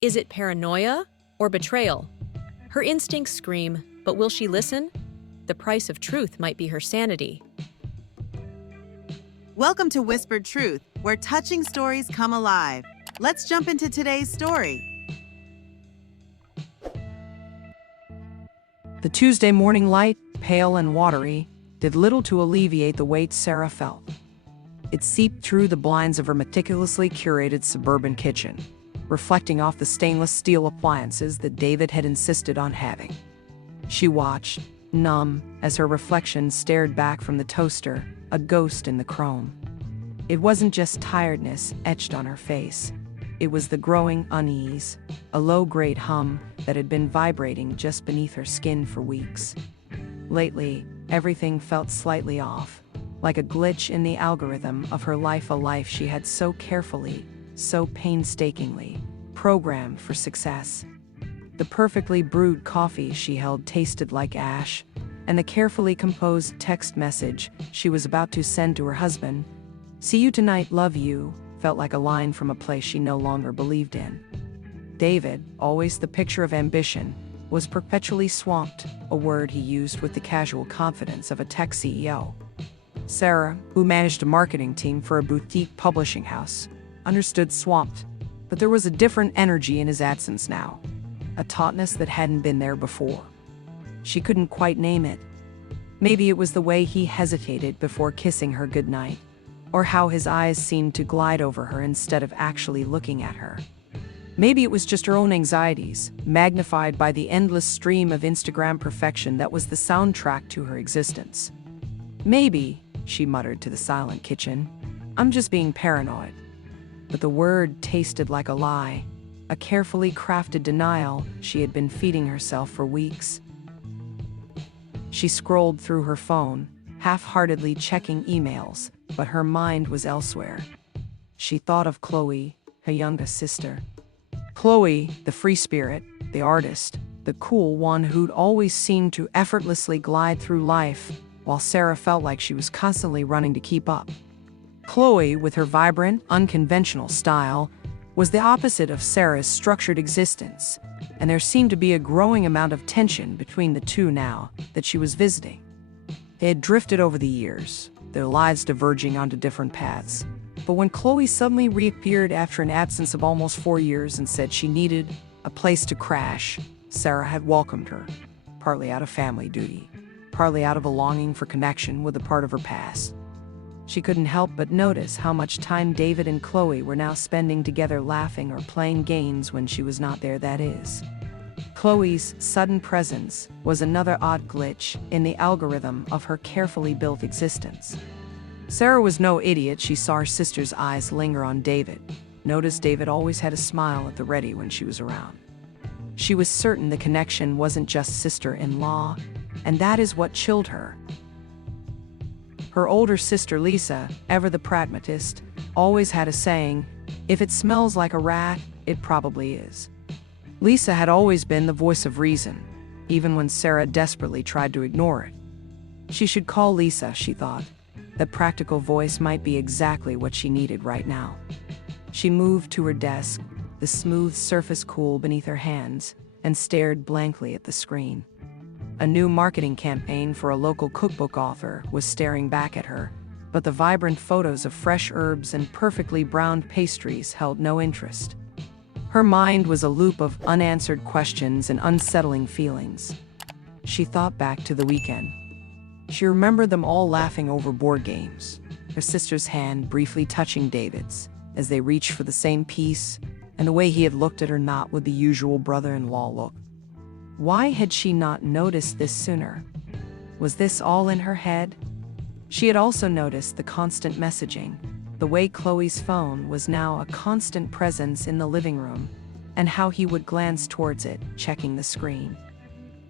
Is it paranoia or betrayal? Her instincts scream, but will she listen? The price of truth might be her sanity. Welcome to Whispered Truth, where touching stories come alive. Let's jump into today's story. The Tuesday morning light, pale and watery, did little to alleviate the weight Sarah felt. It seeped through the blinds of her meticulously curated suburban kitchen, reflecting off the stainless steel appliances that David had insisted on having. She watched, numb, as her reflection stared back from the toaster, a ghost in the chrome. It wasn't just tiredness etched on her face. It was the growing unease, a low-grade hum that had been vibrating just beneath her skin for weeks. Lately, everything felt slightly off, like a glitch in the algorithm of her life, a life she had so carefully, so painstakingly programmed for success. The perfectly brewed coffee she held tasted like ash, and the carefully composed text message she was about to send to her husband, "See you tonight, love you," felt like a line from a place she no longer believed in. David, always the picture of ambition, was perpetually swamped, a word he used with the casual confidence of a tech CEO. Sarah, who managed a marketing team for a boutique publishing house, understood swamped, but there was a different energy in his absence now, a tautness that hadn't been there before. She couldn't quite name it. Maybe it was the way he hesitated before kissing her goodnight, or how his eyes seemed to glide over her instead of actually looking at her. Maybe it was just her own anxieties, magnified by the endless stream of Instagram perfection that was the soundtrack to her existence. "Maybe," she muttered to the silent kitchen, "I'm just being paranoid." But the word tasted like a lie, a carefully crafted denial she had been feeding herself for weeks. She scrolled through her phone, half-heartedly checking emails, but her mind was elsewhere. She thought of Chloe, her youngest sister. Chloe, the free spirit, the artist, the cool one who'd always seemed to effortlessly glide through life, while Sarah felt like she was constantly running to keep up. Chloe, with her vibrant, unconventional style, was the opposite of Sarah's structured existence, and there seemed to be a growing amount of tension between the two now that she was visiting. They had drifted over the years, their lives diverging onto different paths. But when Chloe suddenly reappeared after an absence of almost 4 years and said she needed a place to crash, Sarah had welcomed her, partly out of family duty, partly out of a longing for connection with a part of her past. She couldn't help but notice how much time David and Chloe were now spending together, laughing or playing games when she was not there, that is. Chloe's sudden presence was another odd glitch in the algorithm of her carefully built existence. Sarah was no idiot. She saw her sister's eyes linger on David, noticed David always had a smile at the ready when she was around. She was certain the connection wasn't just sister-in-law, and that is what chilled her. Her older sister Lisa, ever the pragmatist, always had a saying, "If it smells like a rat, it probably is." Lisa had always been the voice of reason, even when Sarah desperately tried to ignore it. She should call Lisa, she thought. That practical voice might be exactly what she needed right now. She moved to her desk, the smooth surface cool beneath her hands, and stared blankly at the screen. A new marketing campaign for a local cookbook author was staring back at her, but the vibrant photos of fresh herbs and perfectly browned pastries held no interest. Her mind was a loop of unanswered questions and unsettling feelings. She thought back to the weekend. She remembered them all laughing over board games, her sister's hand briefly touching David's as they reached for the same piece, and the way he had looked at her not with the usual brother-in-law look. Why had she not noticed this sooner? Was this all in her head? She had also noticed the constant messaging, the way Chloe's phone was now a constant presence in the living room, and how he would glance towards it, checking the screen.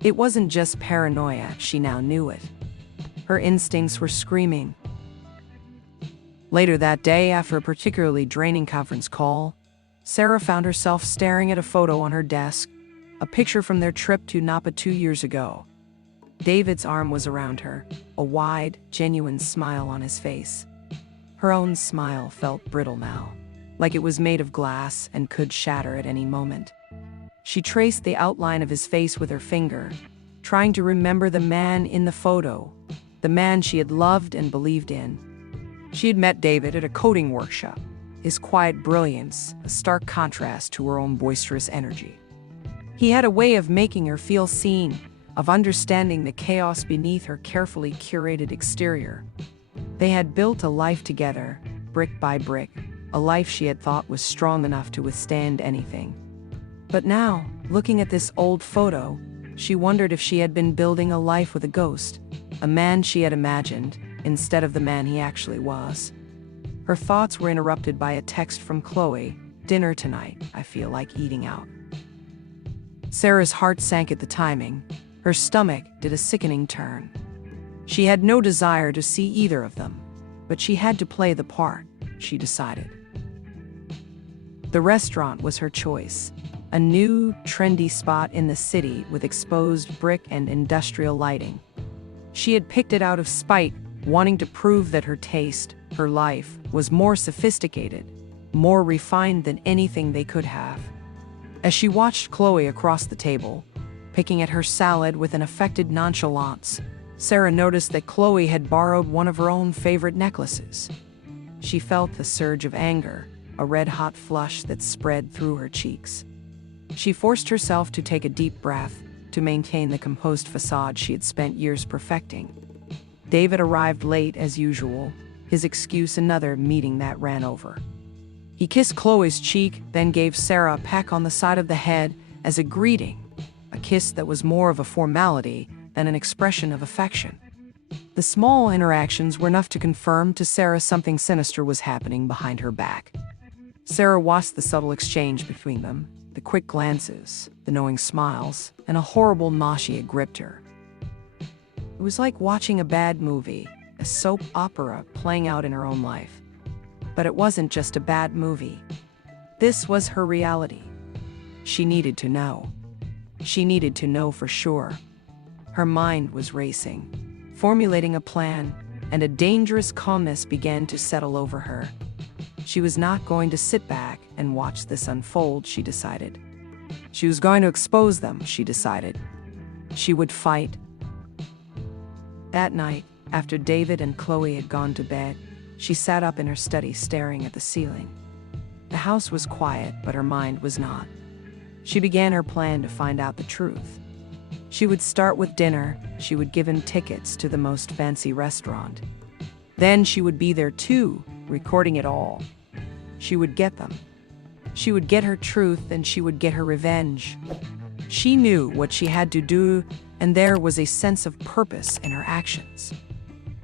It wasn't just paranoia, she now knew it. Her instincts were screaming. Later that day, after a particularly draining conference call, Sarah found herself staring at a photo on her desk, a picture from their trip to Napa 2 years ago. David's arm was around her, a wide, genuine smile on his face. Her own smile felt brittle now. like it was made of glass and could shatter at any moment. She traced the outline of his face with her finger, trying to remember the man in the photo, the man she had loved and believed in. She had met David at a coding workshop, his quiet brilliance a stark contrast to her own boisterous energy. He had a way of making her feel seen, of understanding the chaos beneath her carefully curated exterior. They had built a life together, brick by brick, a life she had thought was strong enough to withstand anything. But now, looking at this old photo, she wondered if she had been building a life with a ghost, a man she had imagined, instead of the man he actually was. Her thoughts were interrupted by a text from Chloe. "Dinner tonight, I feel like eating out." Sarah's heart sank at the timing. Her stomach did a sickening turn. She had no desire to see either of them, but she had to play the part, she decided. The restaurant was her choice, a new, trendy spot in the city with exposed brick and industrial lighting. She had picked it out of spite, wanting to prove that her taste, her life, was more sophisticated, more refined than anything they could have. As she watched Chloe across the table, picking at her salad with an affected nonchalance, Sarah noticed that Chloe had borrowed one of her own favorite necklaces. She felt the surge of anger, a red-hot flush that spread through her cheeks. She forced herself to take a deep breath, to maintain the composed facade she had spent years perfecting. David arrived late as usual, his excuse another meeting that ran over. He kissed Chloe's cheek, then gave Sarah a peck on the side of the head as a greeting, a kiss that was more of a formality than an expression of affection. The small interactions were enough to confirm to Sarah something sinister was happening behind her back. Sarah watched the subtle exchange between them, the quick glances, the knowing smiles, and a horrible nausea gripped her. It was like watching a bad movie, a soap opera playing out in her own life. But it wasn't just a bad movie. This was her reality. She needed to know. She needed to know for sure. Her mind was racing, formulating a plan, and a dangerous calmness began to settle over her. She was not going to sit back and watch this unfold, she decided. She was going to expose them, she decided. She would fight. That night, after David and Chloe had gone to bed, she sat up in her study staring at the ceiling. The house was quiet, but her mind was not. She began her plan to find out the truth. She would start with dinner. She would give him tickets to the most fancy restaurant. Then she would be there too, recording it all. She would get them. She would get her truth, and she would get her revenge. She knew what she had to do, and there was a sense of purpose in her actions.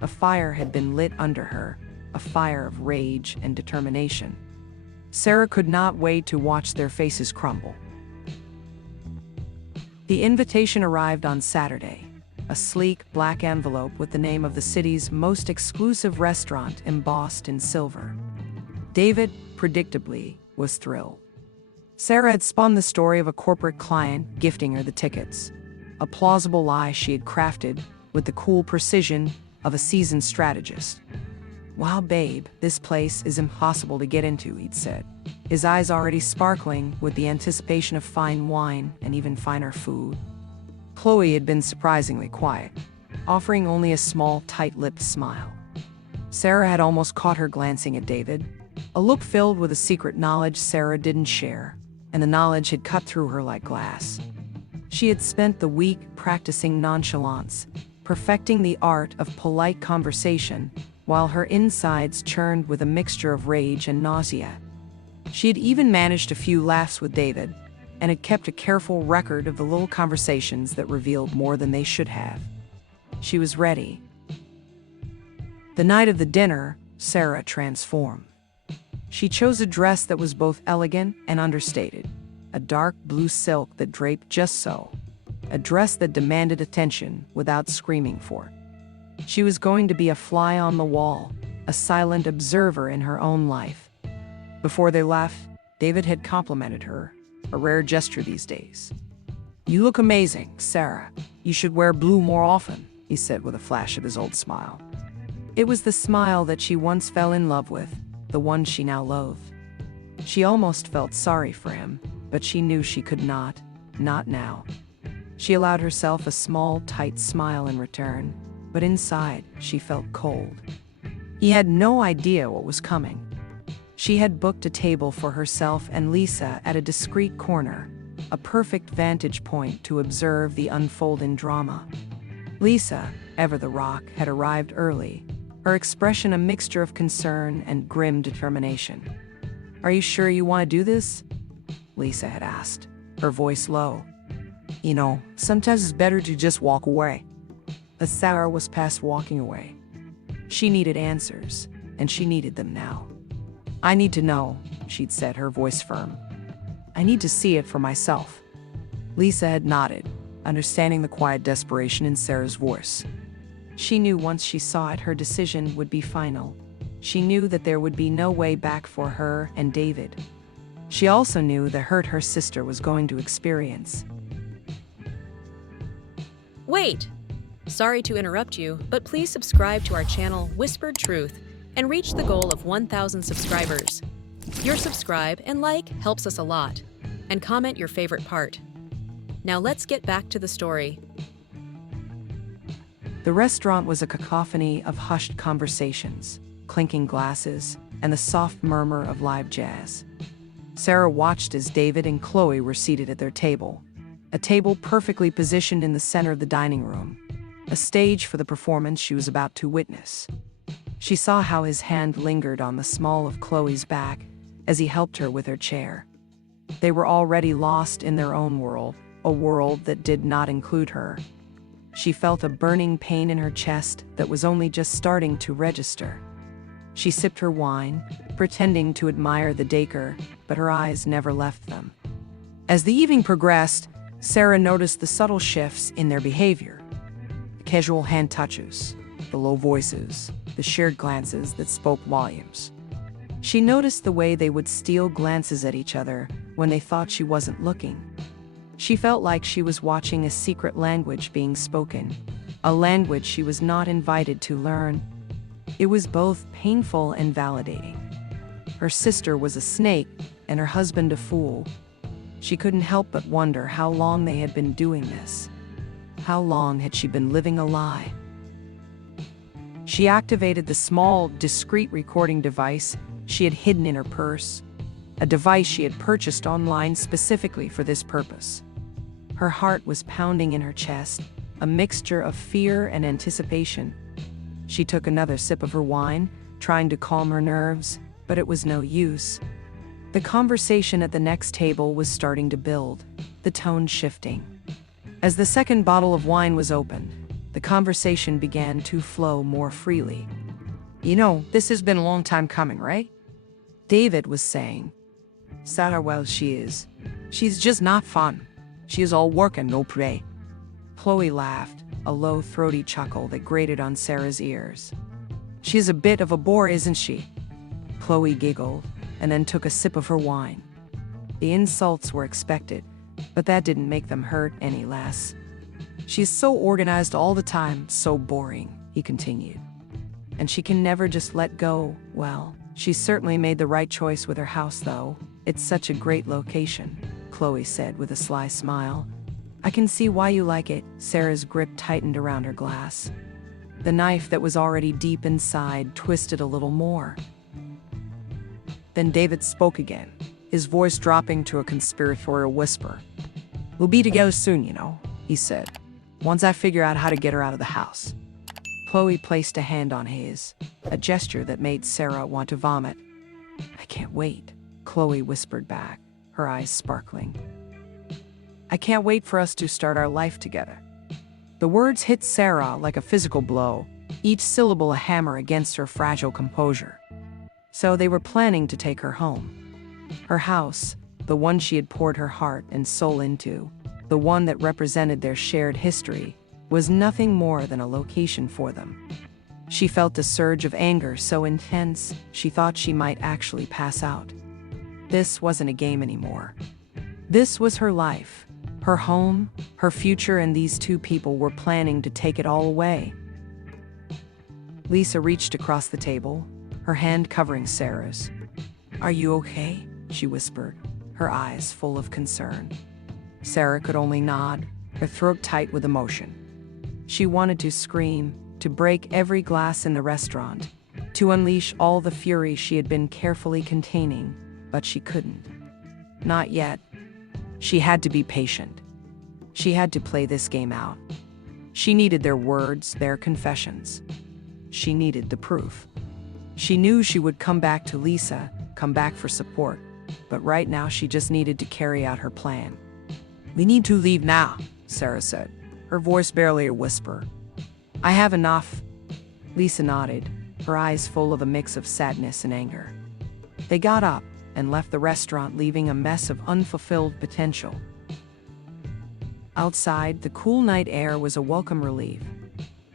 A fire had been lit under her, a fire of rage and determination. Sarah could not wait to watch their faces crumble. The invitation arrived on Saturday, a sleek black envelope with the name of the city's most exclusive restaurant embossed in silver. David, predictably, was thrilled. Sarah had spun the story of a corporate client gifting her the tickets, a plausible lie she had crafted with the cool precision of a seasoned strategist. "Wow, babe, this place is impossible to get into," he'd said, his eyes already sparkling with the anticipation of fine wine and even finer food. Chloe had been surprisingly quiet, offering only a small, tight-lipped smile. Sarah had almost caught her glancing at David, a look filled with a secret knowledge Sarah didn't share, and the knowledge had cut through her like glass. She had spent the week practicing nonchalance, perfecting the art of polite conversation, while her insides churned with a mixture of rage and nausea. She had even managed a few laughs with David, and had kept a careful record of the little conversations that revealed more than they should have. She was ready. The night of the dinner, Sarah transformed. She chose a dress that was both elegant and understated, a dark blue silk that draped just so, a dress that demanded attention without screaming for it. She was going to be a fly on the wall, a silent observer in her own life. Before they left, David had complimented her, a rare gesture these days. "You look amazing, Sarah. You should wear blue more often," he said with a flash of his old smile. It was the smile that she once fell in love with, the one she now loathed. She almost felt sorry for him, but she knew she could not now. She allowed herself a small, tight smile in return, but inside, she felt cold. He had no idea what was coming. She had booked a table for herself and Lisa at a discreet corner, a perfect vantage point to observe the unfolding drama. Lisa, ever the rock, had arrived early, her expression a mixture of concern and grim determination. "Are you sure you want to do this?" Lisa had asked, her voice low. "You know, sometimes it's better to just walk away." But Sarah was past walking away. She needed answers, and she needed them now. "I need to know," she'd said, her voice firm. "I need to see it for myself." Lisa had nodded, understanding the quiet desperation in Sarah's voice. She knew once she saw it, her decision would be final. She knew that there would be no way back for her and David. She also knew the hurt her sister was going to experience. Wait! Sorry to interrupt you, but please subscribe to our channel Whispered Truth and reach the goal of 1,000 subscribers. Your subscribe and like helps us a lot, and comment your favorite part. Now let's get back to the story. The restaurant was a cacophony of hushed conversations, clinking glasses, and the soft murmur of live jazz. Sarah watched as David and Chloe were seated at their table, a table perfectly positioned in the center of the dining room, a stage for the performance she was about to witness. She saw how his hand lingered on the small of Chloe's back as he helped her with her chair. They were already lost in their own world, a world that did not include her. She felt a burning pain in her chest that was only just starting to register. She sipped her wine, pretending to admire the Dacre, but her eyes never left them. As the evening progressed, Sarah noticed the subtle shifts in their behavior. The casual hand touches, the low voices, the shared glances that spoke volumes. She noticed the way they would steal glances at each other when they thought she wasn't looking. She felt like she was watching a secret language being spoken, a language she was not invited to learn. It was both painful and validating. Her sister was a snake and her husband a fool. She couldn't help but wonder how long they had been doing this. How long had she been living a lie? She activated the small, discreet recording device she had hidden in her purse, a device she had purchased online specifically for this purpose. Her heart was pounding in her chest, a mixture of fear and anticipation. She took another sip of her wine, trying to calm her nerves, but it was no use. The conversation at the next table was starting to build, the tone shifting. As the second bottle of wine was opened, the conversation began to flow more freely. "You know, this has been a long time coming, right?" David was saying. "Sarah, well, she is. She's just not fun. She is all work and no play." Chloe laughed, a low, throaty chuckle that grated on Sarah's ears. "She's a bit of a bore, isn't she?" Chloe giggled, and then took a sip of her wine. The insults were expected, but that didn't make them hurt any less. "She's so organized all the time, so boring," he continued. "And she can never just let go. Well, she certainly made the right choice with her house, though. It's such a great location," Chloe said with a sly smile. "I can see why you like it." Sarah's grip tightened around her glass. The knife that was already deep inside twisted a little more. Then David spoke again, his voice dropping to a conspiratorial whisper. "We'll be together soon, you know," he said, "once I figure out how to get her out of the house." Chloe placed a hand on his, a gesture that made Sarah want to vomit. "I can't wait," Chloe whispered back, her eyes sparkling. "I can't wait for us to start our life together." The words hit Sarah like a physical blow, each syllable a hammer against her fragile composure. So they were planning to take her home. Her house, the one she had poured her heart and soul into, the one that represented their shared history, was nothing more than a location for them. She felt a surge of anger so intense she thought she might actually pass out. This wasn't a game anymore. This was her life, her home, her future, and these two people were planning to take it all away. Lisa reached across the table, her hand covering Sarah's. "Are you okay?" she whispered, her eyes full of concern. Sarah could only nod, her throat tight with emotion. She wanted to scream, to break every glass in the restaurant, to unleash all the fury she had been carefully containing, but she couldn't. Not yet. She had to be patient. She had to play this game out. She needed their words, their confessions. She needed the proof. She knew she would come back to Lisa, come back for support, but right now she just needed to carry out her plan. "We need to leave now," Sarah said, her voice barely a whisper. "I have enough." Lisa nodded, her eyes full of a mix of sadness and anger. They got up and left the restaurant, leaving a mess of unfulfilled potential. Outside, the cool night air was a welcome relief.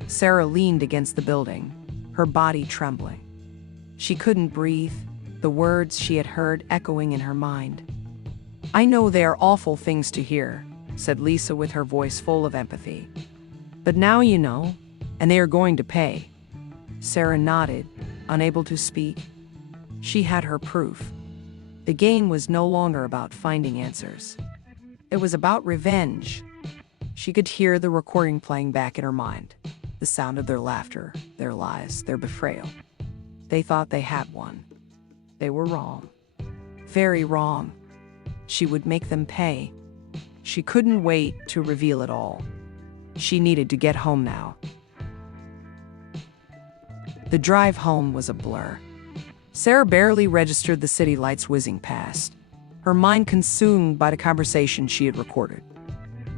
Sarah leaned against the building, her body trembling. She couldn't breathe, the words she had heard echoing in her mind. "I know they are awful things to hear," said Lisa with her voice full of empathy. "But now you know, and they are going to pay." Sarah nodded, unable to speak. She had her proof. The game was no longer about finding answers. It was about revenge. She could hear the recording playing back in her mind, the sound of their laughter, their lies, their betrayal. They thought they had won. They were wrong. Very wrong. She would make them pay. She couldn't wait to reveal it all. She needed to get home now. The drive home was a blur. Sarah barely registered the city lights whizzing past, her mind consumed by the conversation she had recorded.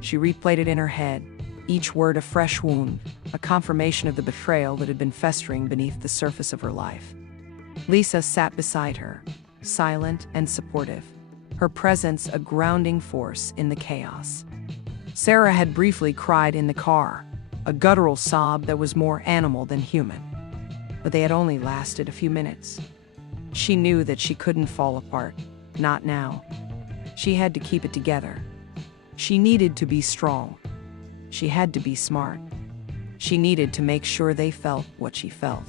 She replayed it in her head, each word a fresh wound, a confirmation of the betrayal that had been festering beneath the surface of her life. Lisa sat beside her, silent and supportive, her presence a grounding force in the chaos. Sarah had briefly cried in the car, a guttural sob that was more animal than human. But they had only lasted a few minutes. She knew that she couldn't fall apart, not now. She had to keep it together. She needed to be strong. She had to be smart. She needed to make sure they felt what she felt.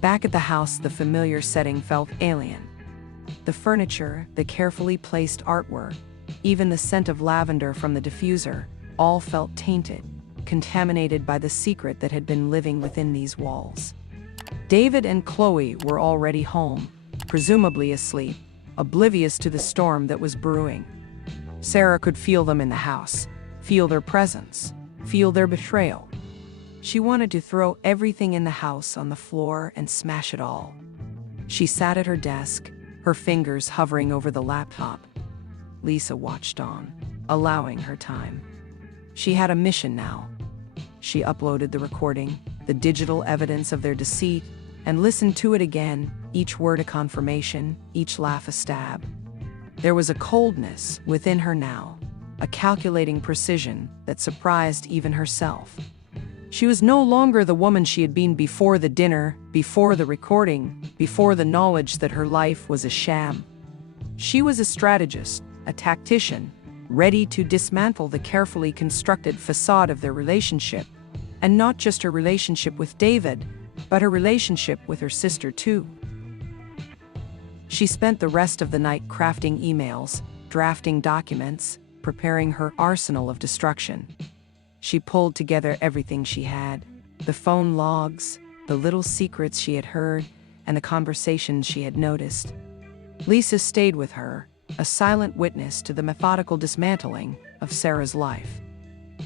Back at the house, the familiar setting felt alien. The furniture, the carefully placed artwork, even the scent of lavender from the diffuser, all felt tainted, contaminated by the secret that had been living within these walls. David and Chloe were already home, presumably asleep, oblivious to the storm that was brewing. Sarah could feel them in the house, feel their presence, feel their betrayal. She wanted to throw everything in the house on the floor and smash it all. She sat at her desk, her fingers hovering over the laptop. Lisa watched on, allowing her time. She had a mission now. She uploaded the recording, the digital evidence of their deceit, and listened to it again, each word a confirmation, each laugh a stab. There was a coldness within her now, a calculating precision that surprised even herself. She was no longer the woman she had been before the dinner, before the recording, before the knowledge that her life was a sham. She was a strategist, a tactician, ready to dismantle the carefully constructed facade of their relationship, and not just her relationship with David, but her relationship with her sister too. She spent the rest of the night crafting emails, drafting documents, preparing her arsenal of destruction. She pulled together everything she had, the phone logs, the little secrets she had heard, and the conversations she had noticed. Lisa stayed with her, a silent witness to the methodical dismantling of Sarah's life.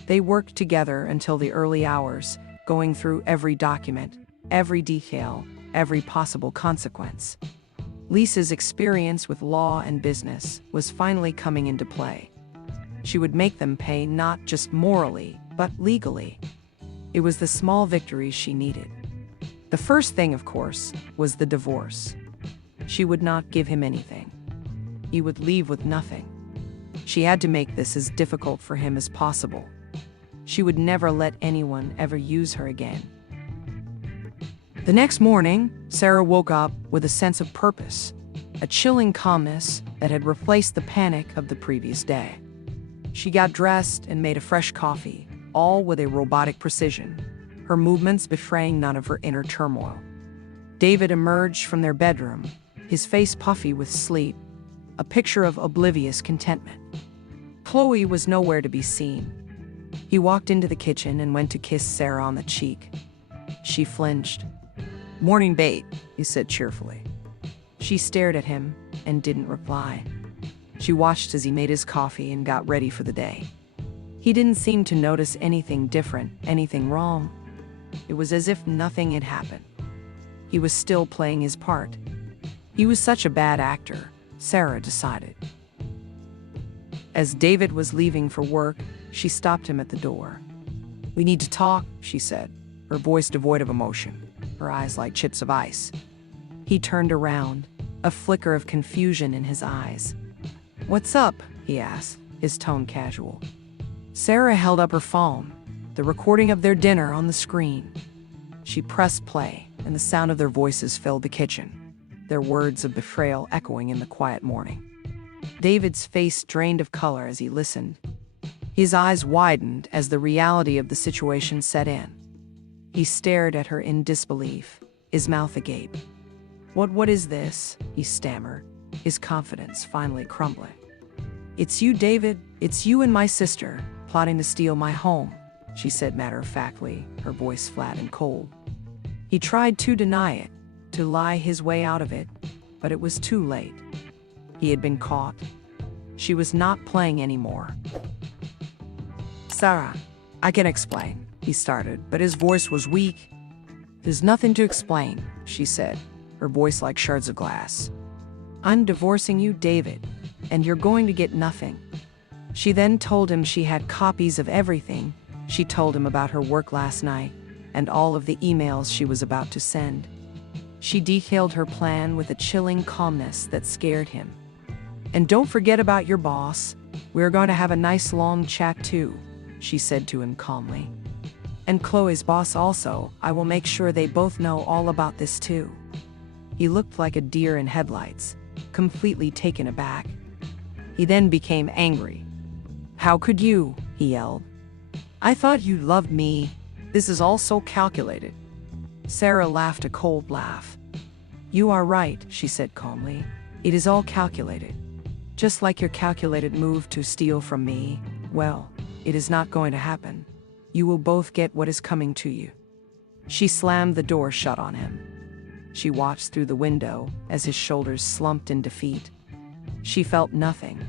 They worked together until the early hours, going through every document, every detail, every possible consequence. Lisa's experience with law and business was finally coming into play. She would make them pay not just morally, but legally. It was the small victories she needed. The first thing, of course, was the divorce. She would not give him anything. He would leave with nothing. She had to make this as difficult for him as possible. She would never let anyone ever use her again. The next morning, Sarah woke up with a sense of purpose, a chilling calmness that had replaced the panic of the previous day. She got dressed and made a fresh coffee, all with a robotic precision, her movements betraying none of her inner turmoil. David emerged from their bedroom, his face puffy with sleep, a picture of oblivious contentment. Chloe was nowhere to be seen. He walked into the kitchen and went to kiss Sarah on the cheek. She flinched. "Morning bait," he said cheerfully. She stared at him and didn't reply. She watched as he made his coffee and got ready for the day. He didn't seem to notice anything different, anything wrong. It was as if nothing had happened. He was still playing his part. He was such a bad actor, Sarah decided. As David was leaving for work, she stopped him at the door. "We need to talk," she said, her voice devoid of emotion, her eyes like chips of ice. He turned around, a flicker of confusion in his eyes. "What's up?" he asked, his tone casual. Sarah held up her phone, the recording of their dinner on the screen. She pressed play, and the sound of their voices filled the kitchen, their words of betrayal echoing in the quiet morning. David's face drained of color as he listened. His eyes widened as the reality of the situation set in. He stared at her in disbelief, his mouth agape. What is this?" he stammered, his confidence finally crumbling. "It's you, David. It's you and my sister, plotting to steal my home," she said matter-of-factly, her voice flat and cold. He tried to deny it, to lie his way out of it, but it was too late. He had been caught. She was not playing anymore. "Sarah, I can explain," he started, but his voice was weak. "There's nothing to explain," she said, her voice like shards of glass. "I'm divorcing you, David, and you're going to get nothing." She then told him she had copies of everything. She told him about her work last night and all of the emails she was about to send. She detailed her plan with a chilling calmness that scared him. "And don't forget about your boss. We're going to have a nice long chat too," she said to him calmly. "And Chloe's boss also. I will make sure they both know all about this too." He looked like a deer in headlights, completely taken aback. He then became angry. "How could you?" he yelled. "I thought you loved me. This is all so calculated." Sarah laughed a cold laugh. "You are right," she said calmly. "It is all calculated. Just like your calculated move to steal from me. Well, it is not going to happen. You will both get what is coming to you." She slammed the door shut on him. She watched through the window as his shoulders slumped in defeat. She felt nothing.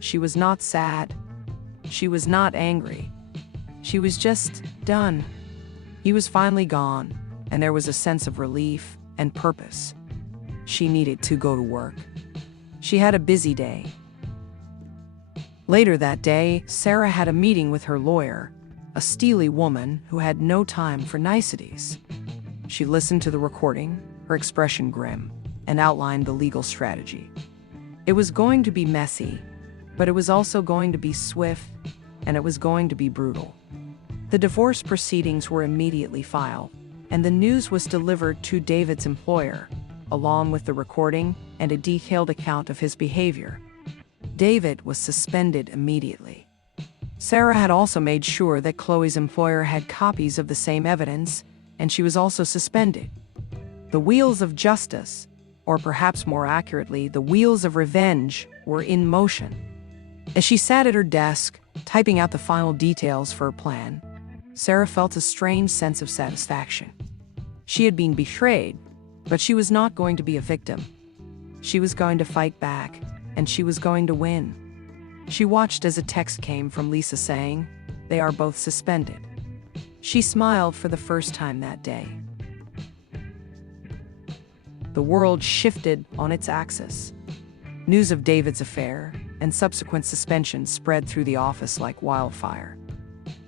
She was not sad. She was not angry. She was just done. He was finally gone, and there was a sense of relief and purpose. She needed to go to work. She had a busy day. Later that day, Sarah had a meeting with her lawyer, a steely woman who had no time for niceties. She listened to the recording, her expression grim, and outlined the legal strategy. It was going to be messy, but it was also going to be swift, and it was going to be brutal. The divorce proceedings were immediately filed, and the news was delivered to David's employer, along with the recording and a detailed account of his behavior. David was suspended immediately. Sarah had also made sure that Chloe's employer had copies of the same evidence, and she was also suspended. The wheels of justice, or perhaps more accurately, the wheels of revenge, were in motion. As she sat at her desk, typing out the final details for her plan, Sarah felt a strange sense of satisfaction. She had been betrayed, but she was not going to be a victim. She was going to fight back, and she was going to win. She watched as a text came from Lisa saying, "They are both suspended." She smiled for the first time that day. The world shifted on its axis. News of David's affair and subsequent suspension spread through the office like wildfire.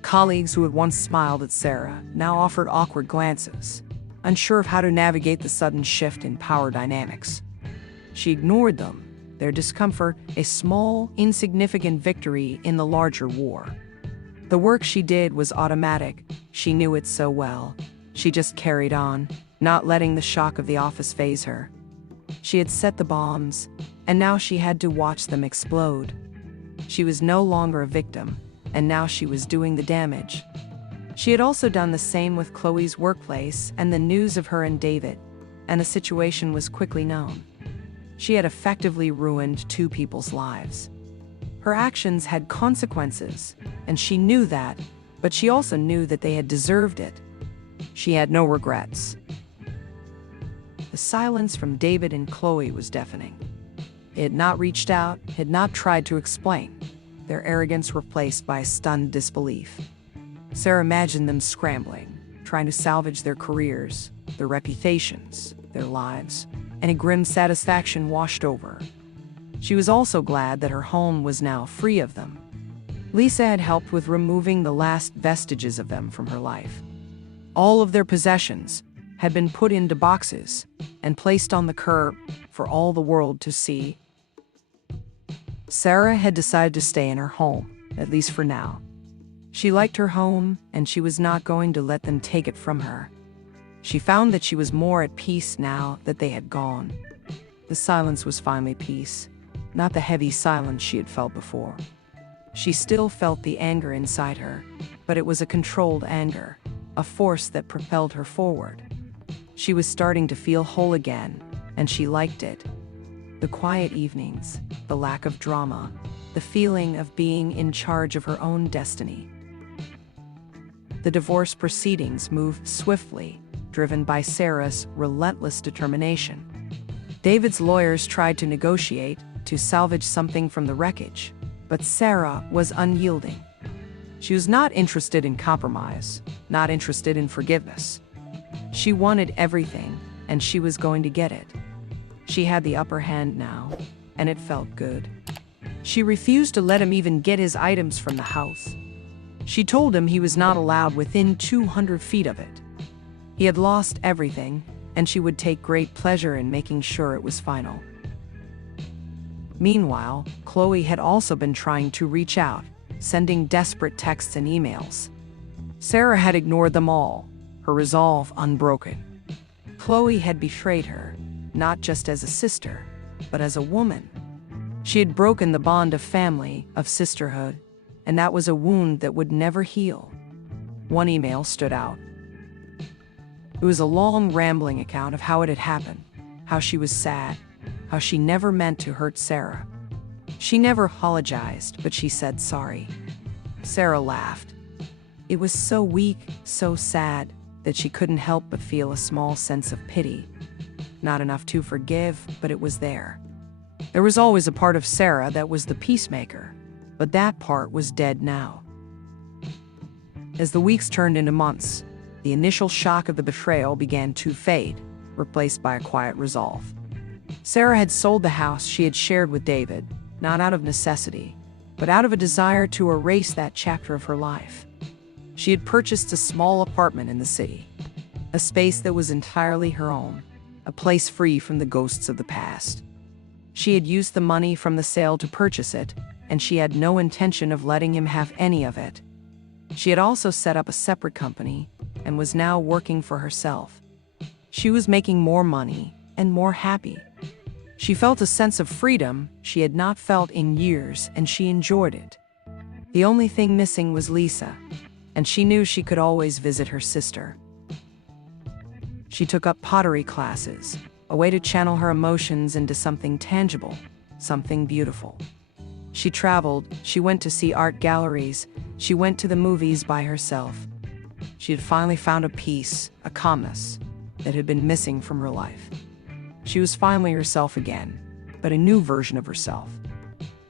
Colleagues who had once smiled at Sarah now offered awkward glances, unsure of how to navigate the sudden shift in power dynamics. She ignored them, their discomfort a small, insignificant victory in the larger war. The work she did was automatic. She knew it so well. She just carried on, not letting the shock of the office faze her. She had set the bombs, and now she had to watch them explode. She was no longer a victim, and now she was doing the damage. She had also done the same with Chloe's workplace and the news of her and David, and the situation was quickly known. She had effectively ruined two people's lives. Her actions had consequences, and she knew that, but she also knew that they had deserved it. She had no regrets. The silence from David and Chloe was deafening. They had not reached out, had not tried to explain, their arrogance replaced by stunned disbelief. Sarah imagined them scrambling, trying to salvage their careers, their reputations, their lives, and a grim satisfaction washed over her. She was also glad that her home was now free of them. Lisa had helped with removing the last vestiges of them from her life. All of their possessions had been put into boxes and placed on the curb for all the world to see. Sarah had decided to stay in her home, at least for now. She liked her home, and she was not going to let them take it from her. She found that she was more at peace now that they had gone. The silence was finally peace, not the heavy silence she had felt before. She still felt the anger inside her, but it was a controlled anger, a force that propelled her forward. She was starting to feel whole again, and she liked it. The quiet evenings, the lack of drama, the feeling of being in charge of her own destiny. The divorce proceedings moved swiftly, driven by Sarah's relentless determination. David's lawyers tried to negotiate, to salvage something from the wreckage, but Sarah was unyielding. She was not interested in compromise, not interested in forgiveness. She wanted everything, and she was going to get it. She had the upper hand now, and it felt good. She refused to let him even get his items from the house. She told him he was not allowed within 200 feet of it. He had lost everything, and she would take great pleasure in making sure it was final. Meanwhile, Chloe had also been trying to reach out, sending desperate texts and emails. Sarah had ignored them all, her resolve unbroken. Chloe had betrayed her, not just as a sister, but as a woman. She had broken the bond of family, of sisterhood, and that was a wound that would never heal. One email stood out. It was a long, rambling account of how it had happened, how she was sad, how she never meant to hurt Sarah. She never apologized, but she said sorry. Sarah laughed. It was so weak, so sad, that she couldn't help but feel a small sense of pity. Not enough to forgive, but it was there. There was always a part of Sarah that was the peacemaker, but that part was dead now. As the weeks turned into months, the initial shock of the betrayal began to fade, replaced by a quiet resolve. Sarah had sold the house she had shared with David, not out of necessity, but out of a desire to erase that chapter of her life. She had purchased a small apartment in the city, a space that was entirely her own, a place free from the ghosts of the past. She had used the money from the sale to purchase it, and she had no intention of letting him have any of it. She had also set up a separate company and was now working for herself. She was making more money and more happy. She felt a sense of freedom she had not felt in years, and she enjoyed it. The only thing missing was Lisa, and she knew she could always visit her sister. She took up pottery classes, a way to channel her emotions into something tangible, something beautiful. She traveled, she went to see art galleries, she went to the movies by herself. She had finally found a peace, a calmness, that had been missing from her life. She was finally herself again, but a new version of herself.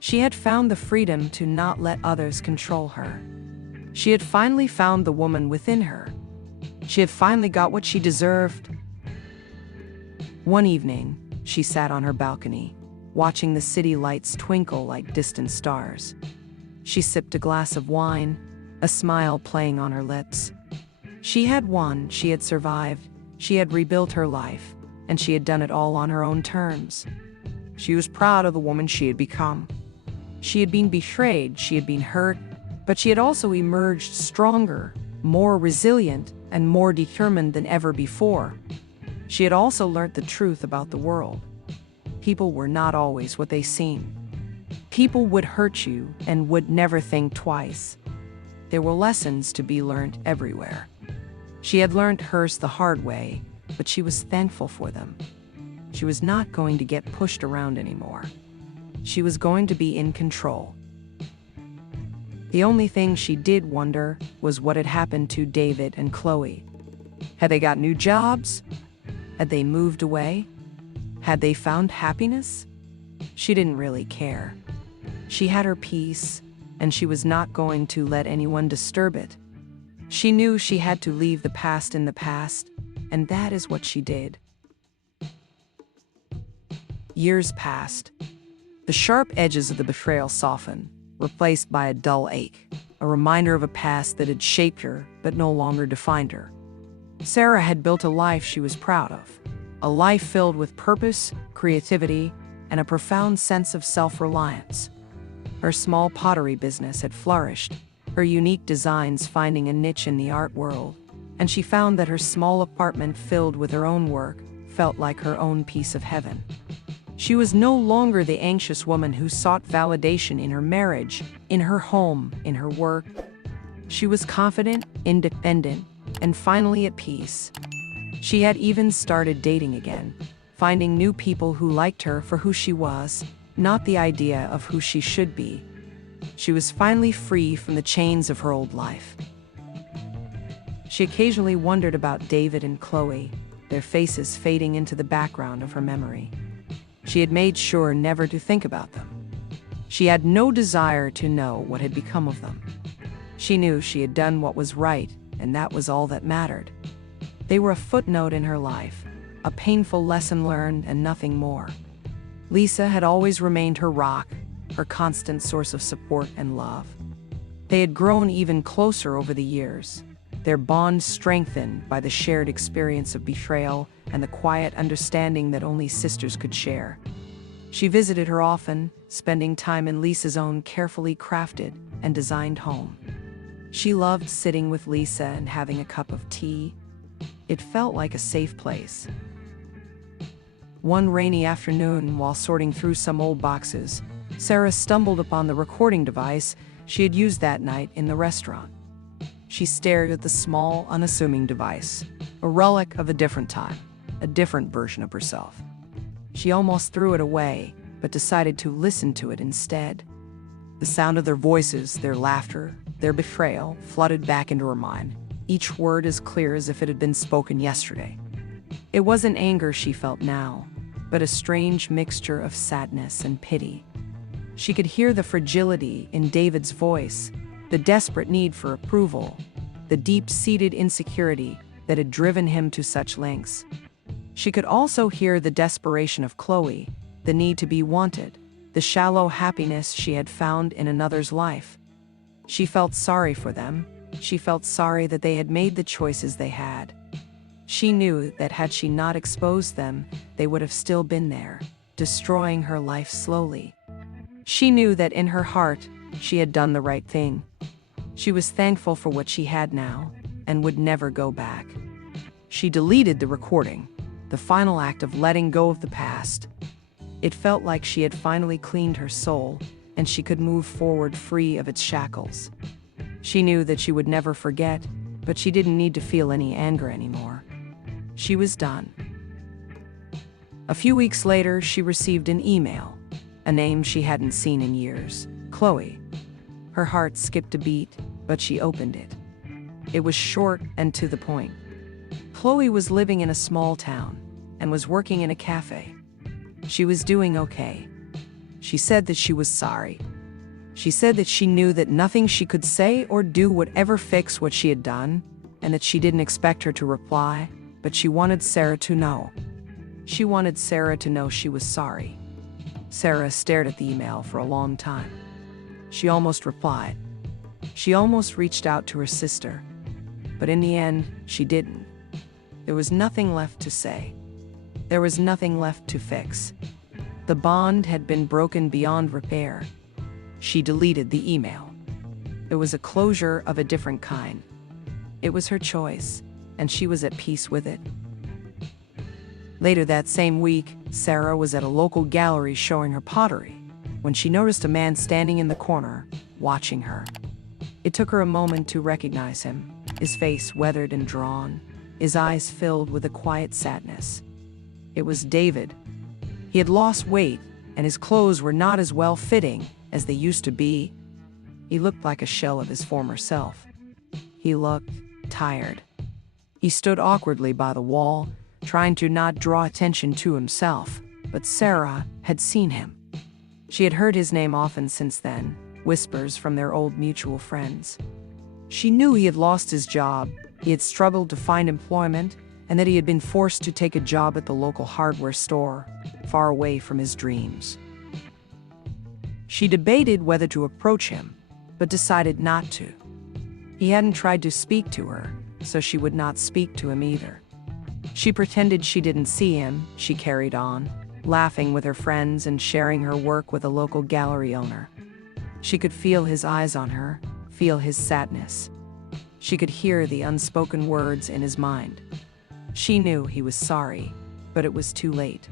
She had found the freedom to not let others control her. She had finally found the woman within her. She had finally got what she deserved. One evening, she sat on her balcony, watching the city lights twinkle like distant stars. She sipped a glass of wine, a smile playing on her lips. She had won, she had survived, she had rebuilt her life, and she had done it all on her own terms. She was proud of the woman she had become. She had been betrayed, she had been hurt, but she had also emerged stronger, more resilient, and more determined than ever before. She had also learnt the truth about the world. People were not always what they seem. People would hurt you and would never think twice. There were lessons to be learned everywhere. She had learned hers the hard way, but she was thankful for them. She was not going to get pushed around anymore. She was going to be in control. The only thing she did wonder was what had happened to David and Chloe. Had they got new jobs? Had they moved away? Had they found happiness? She didn't really care. She had her peace, and she was not going to let anyone disturb it. She knew she had to leave the past in the past, and that is what she did. Years passed. The sharp edges of the betrayal softened, replaced by a dull ache, a reminder of a past that had shaped her but no longer defined her. Sarah had built a life she was proud of, a life filled with purpose, creativity, and a profound sense of self-reliance. Her small pottery business had flourished, her unique designs finding a niche in the art world, and she found that her small apartment filled with her own work felt like her own piece of heaven. She was no longer the anxious woman who sought validation in her marriage, in her home, in her work. She was confident, independent, and finally at peace. She had even started dating again, finding new people who liked her for who she was, not the idea of who she should be. She was finally free from the chains of her old life. She occasionally wondered about David and Chloe, their faces fading into the background of her memory. She had made sure never to think about them. She had no desire to know what had become of them. She knew she had done what was right, and that was all that mattered. They were a footnote in her life, a painful lesson learned and nothing more. Lisa had always remained her rock, her constant source of support and love. They had grown even closer over the years, their bond strengthened by the shared experience of betrayal and the quiet understanding that only sisters could share. She visited her often, spending time in Lisa's own carefully crafted and designed home. She loved sitting with Lisa and having a cup of tea. It felt like a safe place. One rainy afternoon, while sorting through some old boxes, Sarah stumbled upon the recording device she had used that night in the restaurant. She stared at the small, unassuming device, a relic of a different time, a different version of herself. She almost threw it away, but decided to listen to it instead. The sound of their voices, their laughter, their betrayal flooded back into her mind, each word as clear as if it had been spoken yesterday. It wasn't anger she felt now, but a strange mixture of sadness and pity. She could hear the fragility in David's voice, the desperate need for approval, the deep-seated insecurity that had driven him to such lengths. She could also hear the desperation of Chloe, the need to be wanted, the shallow happiness she had found in another's life. She felt sorry for them. She felt sorry that they had made the choices they had. She knew that had she not exposed them, they would have still been there, destroying her life slowly. She knew that in her heart, she had done the right thing. She was thankful for what she had now, and would never go back. She deleted the recording, the final act of letting go of the past. It felt like she had finally cleaned her soul, and she could move forward free of its shackles. She knew that she would never forget, but she didn't need to feel any anger anymore. She was done. A few weeks later, she received an email, a name she hadn't seen in years, Chloe. Her heart skipped a beat, but she opened it. It was short and to the point. Chloe was living in a small town and was working in a cafe. She was doing okay. She said that she was sorry. She said that she knew that nothing she could say or do would ever fix what she had done, and that she didn't expect her to reply, but she wanted Sarah to know. She wanted Sarah to know she was sorry. Sarah stared at the email for a long time. She almost replied. She almost reached out to her sister, but in the end, she didn't. There was nothing left to say. There was nothing left to fix. The bond had been broken beyond repair. She deleted the email. It was a closure of a different kind. It was her choice, and she was at peace with it. Later that same week, Sarah was at a local gallery showing her pottery when she noticed a man standing in the corner, watching her. It took her a moment to recognize him, his face weathered and drawn, his eyes filled with a quiet sadness. It was David. He had lost weight, and his clothes were not as well-fitting as they used to be. He looked like a shell of his former self. He looked tired. He stood awkwardly by the wall, trying to not draw attention to himself, but Sarah had seen him. She had heard his name often since then, whispers from their old mutual friends. She knew he had lost his job, he had struggled to find employment, and that he had been forced to take a job at the local hardware store, far away from his dreams. She debated whether to approach him, but decided not to. He hadn't tried to speak to her, so she would not speak to him either. She pretended she didn't see him. She carried on, laughing with her friends and sharing her work with a local gallery owner. She could feel his eyes on her, feel his sadness. She could hear the unspoken words in his mind. She knew he was sorry, but it was too late.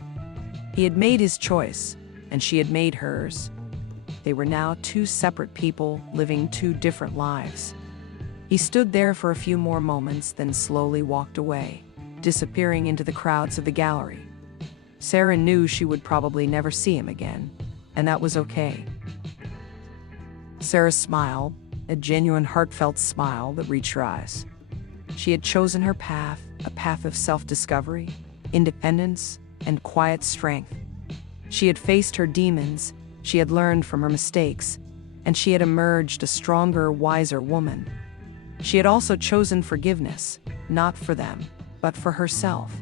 He had made his choice, and she had made hers. They were now two separate people living two different lives. He stood there for a few more moments, then slowly walked away, disappearing into the crowds of the gallery. Sarah knew she would probably never see him again, and that was okay. Sarah smiled, a genuine, heartfelt smile that reached her eyes. She had chosen her path, a path of self-discovery, independence, and quiet strength. She had faced her demons, she had learned from her mistakes, and she had emerged a stronger, wiser woman. She had also chosen forgiveness, not for them, but for herself.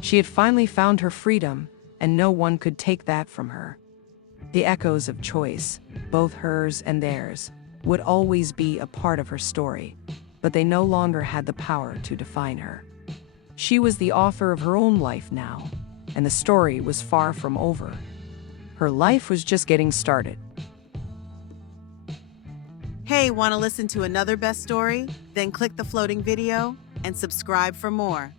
She had finally found her freedom, and no one could take that from her. The echoes of choice, both hers and theirs, would always be a part of her story, but they no longer had the power to define her. She was the author of her own life now, and the story was far from over. Her life was just getting started. Hey, want to listen to another best story? Then click the floating video and subscribe for more.